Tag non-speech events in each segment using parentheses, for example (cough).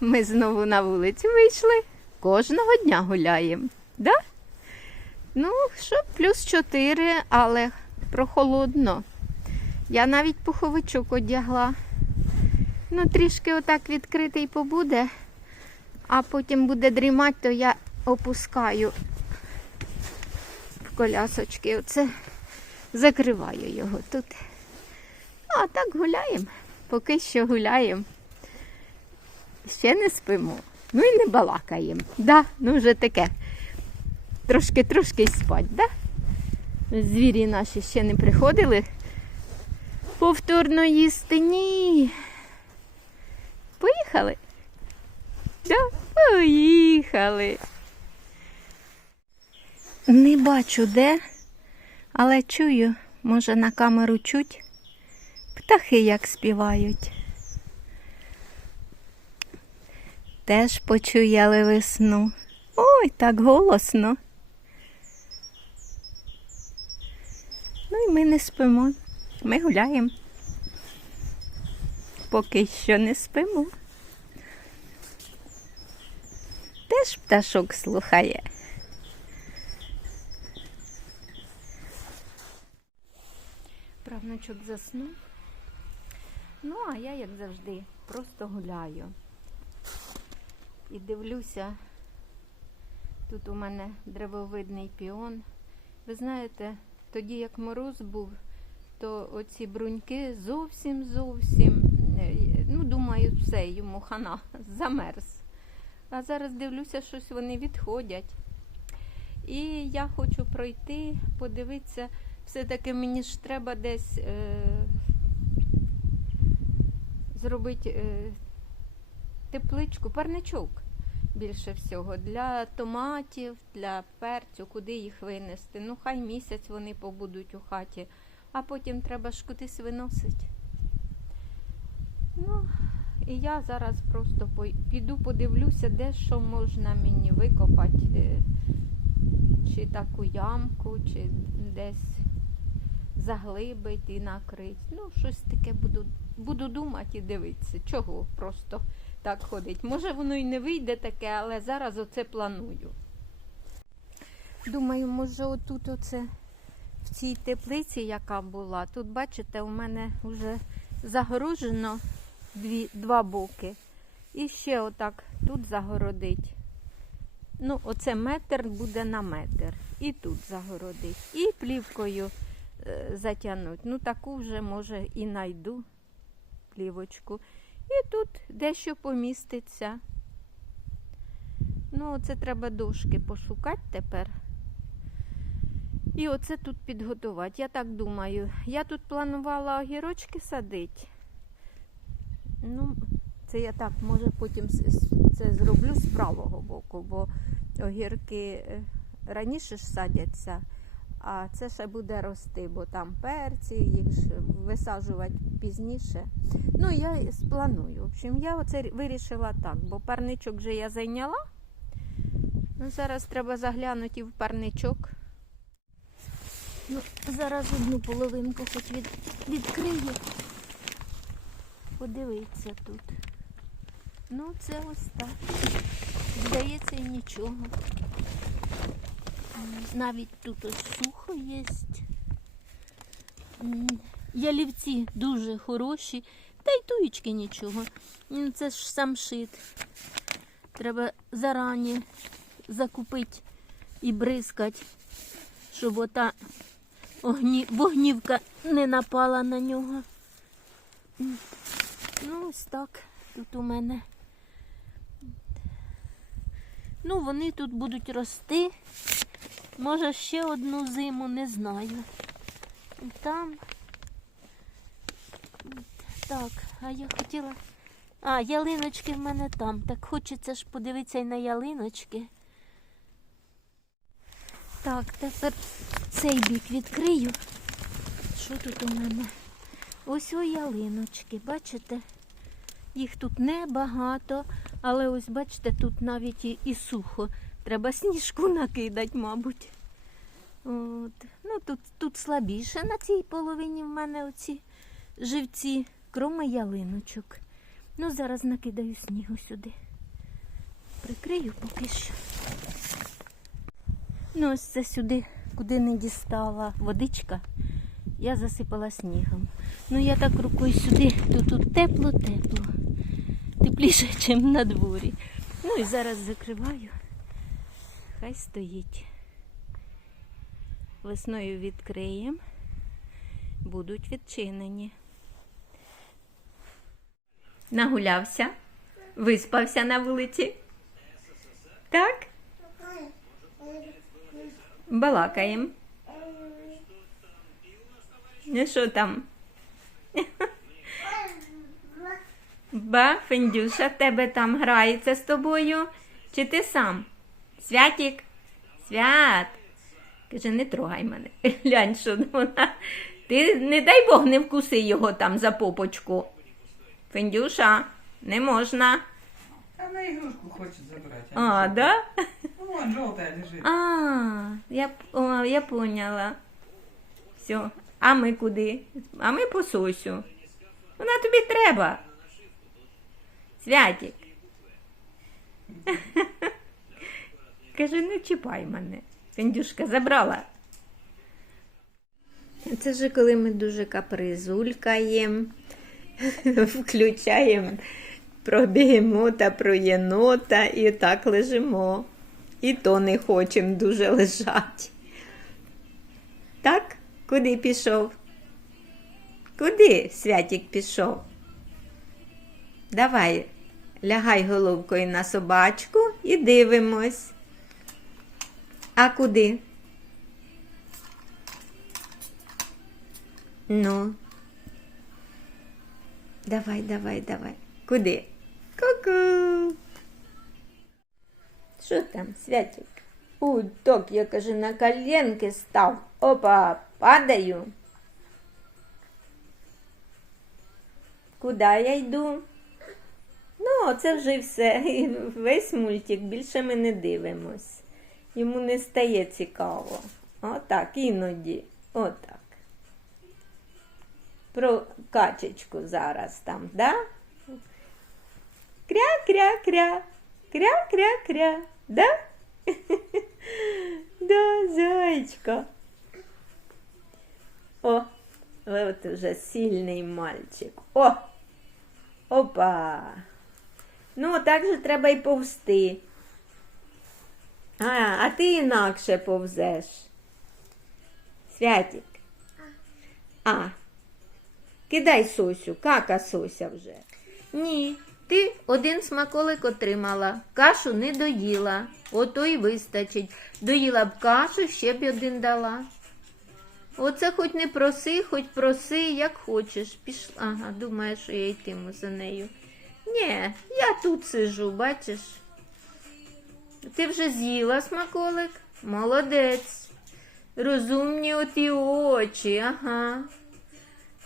Ми знову на вулицю вийшли. Кожного дня гуляємо. Да? Ну, що, плюс 4, але прохолодно. Я навіть пуховичок одягла. Ну, трішки отак відкритий побуде, а потім буде дрімати, то я опускаю в колясочки. Оце закриваю його тут. Ну, а так гуляємо. Поки що гуляємо. Ще не спимо. Ну і не балакаємо. Да, ну вже таке. Трошки-трошки спать, да? Звірі наші ще не приходили. Повторно їсти ні. Поїхали? Да, поїхали. Не бачу де, але чую, може на камеру чуть. Птахи як співають. Теж почуяли весну. Ой, так голосно. Ну і ми не спимо. Ми гуляємо. Поки що не спимо. Теж пташок слухає. Правнучок заснув. Ну, а я, як завжди, просто гуляю. І дивлюся, тут у мене древовидний піон. Ви знаєте, тоді як мороз був, то оці бруньки зовсім зовсім, е, ну, думаю, все, йому хана (laughs) замерз. А зараз дивлюся, щось вони відходять. І я хочу пройти, подивитися, все-таки мені ж треба десь е, зробити е, тепличку, парничок більше всього для томатів, для перцю, куди їх винести. Ну, хай місяць вони побудуть у хаті, а потім треба ж кудись виносити. Ну, і я зараз просто піду подивлюся, де що можна мені викопати, е, чи таку ямку, чи десь заглибити і накрити. Ну, щось таке буду, буду думати і дивитися. Чого просто так ходить. Може, воно і не вийде таке, але зараз оце планую. Думаю, може, отут оце в цій теплиці, яка була, тут, бачите, у мене вже загорожено дві, два боки. І ще отак тут загородить. Ну, оце метр буде на метр. І тут загородить. І плівкою е, затягнуть. Ну, таку вже, може, і найду плівочку. І тут дещо поміститься. Ну, оце треба дошки пошукати тепер. І оце тут підготувати. Я так думаю. Я тут планувала огірочки садити. Ну, це я так, може, потім це зроблю з правого боку, бо огірки е, раніше ж садяться, а це ще буде рости, бо там перці, їх ж висаджувати пізніше. Ну, я спланую. В общем, я оце вирішила так, бо парничок вже я зайняла. Ну, зараз треба заглянути в парничок. Ну, зараз одну половинку хоч від, відкрию. Подивіться тут. Ну, це ось так. Здається, нічого. Навіть тут ось сухо є. Ялівці дуже хороші, та й туєчки нічого. Це ж самшит. Треба зарані закупити і бризкати, щоб ота огні... вогнівка не напала на нього. Ну, ось так тут у мене. Ну, вони тут будуть рости. Може, ще одну зиму, не знаю. Там. Так, а я хотіла. А, ялиночки в мене там. Так хочеться ж подивитися і на ялиночки. Так, тепер цей бік відкрию. Що тут у мене? Ось о ялиночки, бачите? Їх тут небагато, але ось бачите, тут навіть і, і сухо. Треба сніжку накидати, мабуть. От. Ну, тут, тут слабіше на цій половині в мене оці живці, кроме ялиночок. Ну, зараз накидаю снігу сюди. Прикрию поки що. Ну, ось це сюди, куди не дістала водичка, я засипала снігом. Ну, я так рукою сюди, то тут тепло-тепло. Тепліше, (laughs) ніж на дворі. Ну і зараз закриваю. Хай стоїть. Весною відкриємо. Будуть відчинені. Нагулявся, виспався на вулиці. Так? Балакаємо. Ну що там? Ба, Фендюша, тебе там грається з тобою? Чи ти сам? Святік? Свят. Каже, не трогай мене. (laughs) Глянь, що вона. Ти, не дай Бог, не вкуси його там за попочку. Фендюша, не можна. А на игрушку хочет забрать. А, да? Ну, Вон, желтая лежит. А, я, о, я поняла. Все. А ми куди? А ми по Сосю. Вона тобі треба. Святік. (laughs) Каже, не чіпай мене. Фендюшка забрала. Це ж коли ми дуже капризулькаємо, (laughs) включаємо про бігемота, про єнота і так лежимо. І то не хочемо дуже лежати. Так? Куди пішов? Куди Святік пішов? Давай, лягай головкою на собачку і дивимось. А куди? Ну. Давай, давай, давай. Куди? Ку-ку. Що там, Святик? У, так, я каже, на коленки став. Опа, падаю. Куди я йду? Ну, це вже все. (laughs) Весь мультик, більше ми не дивимось. Йому не стає цікаво. Отак, іноді. Отак. Про качечку зараз там, да? Кря-кря-кря. Кря-кря-кря. Да? (laughs) Да, зайчка. О, вот уже сильний мальчик. О! Опа! Ну, так же треба й повзти. А, а ти інакше повзеш. Святик. А. Кидай Сосю, кака Сося вже. Ні, ти один смаколик отримала, кашу не доїла, ото й вистачить. Доїла б кашу, ще б один дала. Оце хоч не проси, хоч проси, як хочеш. Пішла. Ага, думаєш, що я йтиму за нею. Ні, я тут сижу, бачиш. Ти вже з'їла смаколик? Молодець. Розумні оті очі, ага.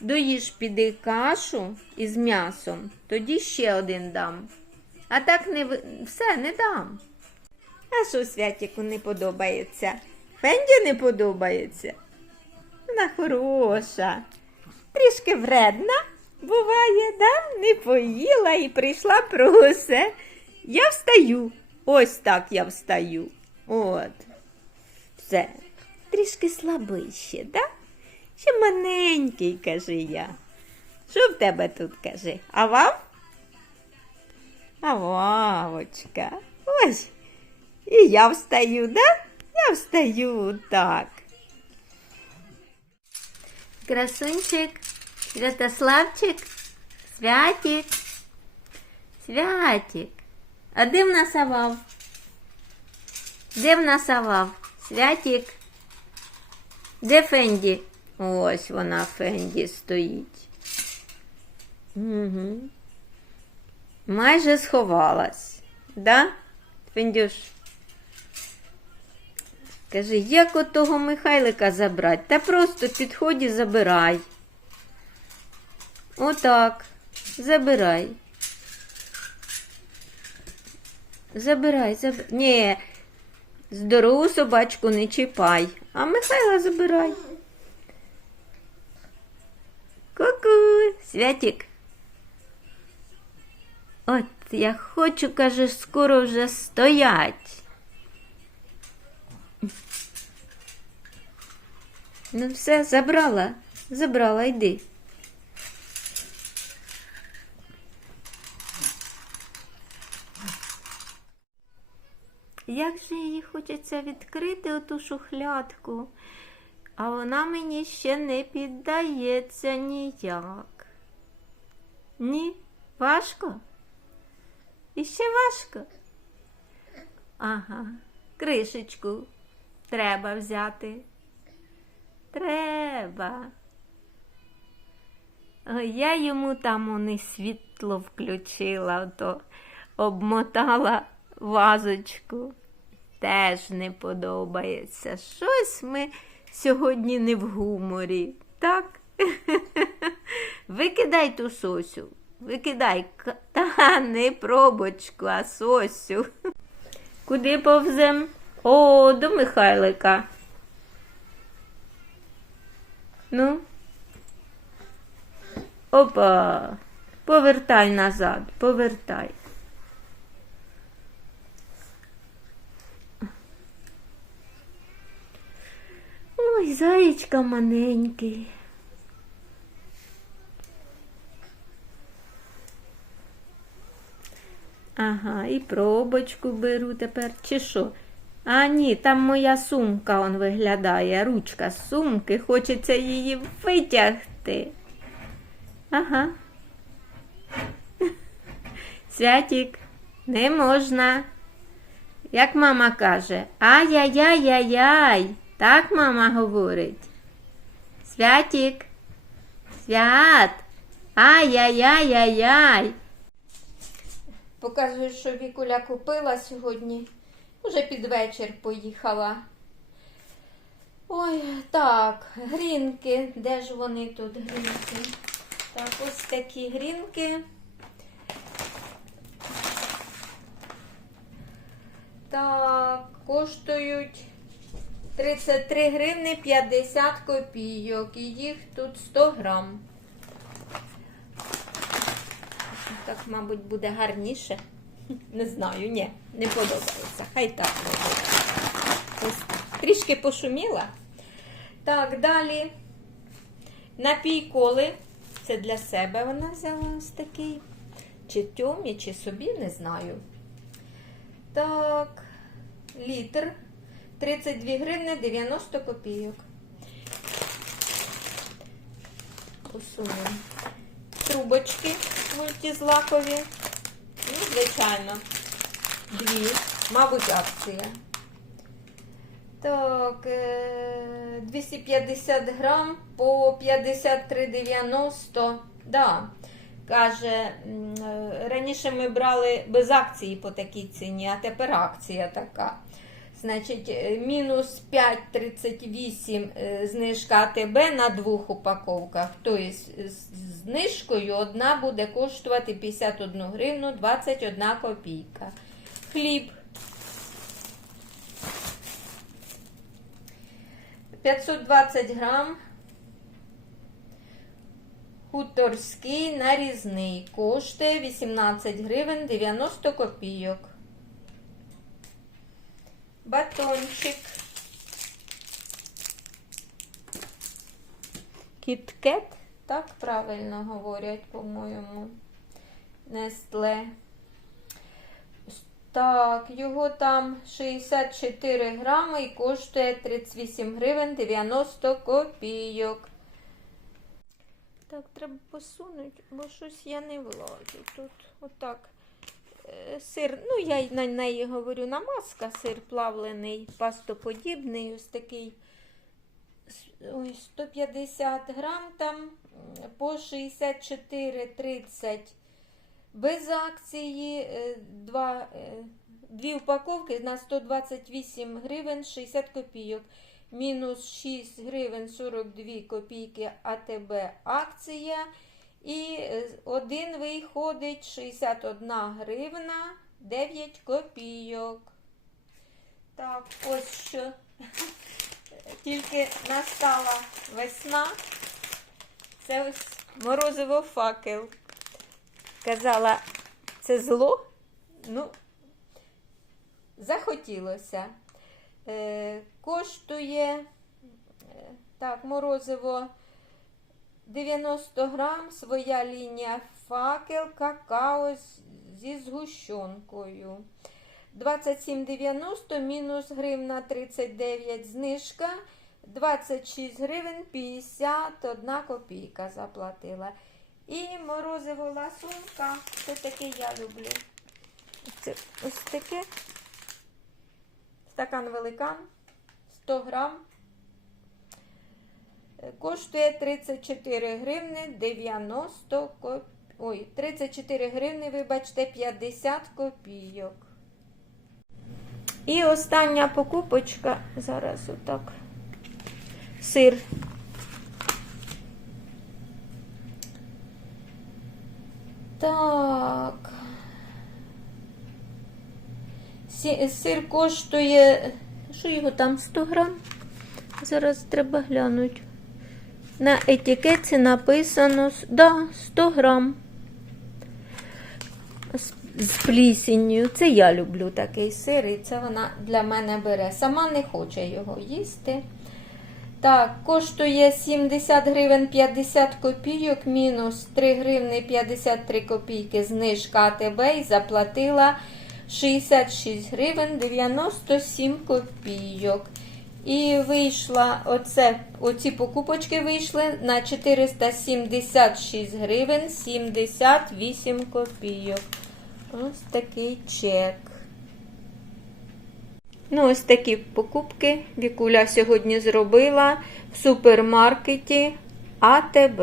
Доїж піди кашу із м'ясом, тоді ще один дам. А так не все не дам. А що Святіку не подобається? Фенді не подобається. Вона хороша. Трішки вредна буває, да? Не поїла і прийшла про усе. Я встаю. Ось так я встаю. От. Все. Трішки слабий ще, да? Ще маленький, каже я. Що в тебе тут каже? А вав? А вавочка. Ось. І я встаю, да? Я встаю так. Красунчик, Святославчик, Святик, Святик. А де в нас авав? Де в нас авав? Святик. Де Фенді? Ось вона Фенді стоїть. Угу. Майже сховалась. Да, Фендюш? Кажи, як от того Михайлика забрати? Та просто підходь і забирай. Отак. Забирай. Забирай, забирай. Ні, здорову собачку не чіпай, а Михайла забирай. Ку-ку, Святик. От я хочу, каже, скоро вже стоять. Ну все, забрала, забрала, йди. Як же її хочеться відкрити оту шухлядку, а вона мені ще не піддається ніяк. Ні, важко? І ще важко? Ага, кришечку треба взяти. Треба. Я йому там вони світло включила, то обмотала вазочку. Теж не подобається. Щось ми сьогодні не в гуморі, так? (laughs) Викидай ту сосю. Викидай, та не пробочку, а сосю. (laughs) Куди повзем? О, до Михайлика. Ну. Опа. Повертай назад, повертай. Ой, заєчка маленький. Ага, і пробочку беру тепер, чи що? А ні, там моя сумка он виглядає, ручка сумки, хочеться її витягти. Ага. (laughs) Святік, не можна. Як мама каже, ай-яй-яй-яй-яй. Так мама говорить. Святік. Свят. Ай-яй-яй-яй-яй. Показую, що Вікуля купила сьогодні. Уже під вечір поїхала. Ой, так, грінки. Де ж вони тут грінки? Так, ось такі грінки. Так, коштують 33 гривни 50 копійок. І їх тут 100 грам. Так, мабуть, буде гарніше. Не знаю, ні, не подобається. Хай так буде. Трішки пошуміла. Так, далі. Напій коли. Це для себе вона взяла ось такий. Чи тьомі, чи собі, не знаю. Так, літр. 32 гривни 90 копійок. Посунемо. Трубочки мультизлакові. Ну, звичайно, дві. Мабуть, акція. Так, е, 250 грам по 53,90. Да. Каже, е, раніше ми брали без акції по такій ціні, а тепер акція така. Значить, е, мінус 5,38 е, знижка АТБ на двох упаковках. Тобто з знижкою одна буде коштувати 51 гривну 21 копійка. Хліб 520 грам. Хуторський нарізний коштує 18 гривень 90 копійок. Батончик. Кіткет, так правильно говорять, по-моєму. Нестле. Так, його там 64 грами і коштує 38 гривень 90 копійок. Так, треба посунути, бо щось я не влазю. Тут отак. Сир, ну я на неї говорю намазка, сир плавлений, пастоподібний, ось такий ой, 150 грам там по 64,30 без акції. е, Два, е, дві упаковки на 128 гривень 60 копійок. Мінус 6 гривень 42 копійки АТБ акція. І е, один виходить 61 гривна 9 копійок. Так, ось що. (laughs) Тільки настала весна. Це ось морозиво факел. Казала Це зло? Ну, захотілося. Е, коштує е, так, морозиво 90 грам, своя лінія факел, какао зі згущенкою. 27,90 мінус гривна 39 знижка. 26 гривень 51 копійка заплатила. І морозиво ласунка. Це таке я люблю. Це ось таке. Стакан великан 100 грам. Коштує 34 гривни 90 коп... Ой, 34 гривни, вибачте, 50 копійок. І остання покупочка. Зараз отак. Сир. Так. Сир коштує. Що його там 100 грам? Зараз треба глянути. На етикетці написано да, 100 грам. З, плісінню. Це я люблю такий сир, і це вона для мене бере. Сама не хоче його їсти. Так, коштує 70 гривень 50 копійок, мінус 3 гривни 53 копійки знижка АТБ і заплатила 66 гривень 97 копійок. І вийшла оце, оці покупочки вийшли на 476 гривень 78 копійок. Ось такий чек. Ну, ось такі покупки Вікуля сьогодні зробила в супермаркеті АТБ.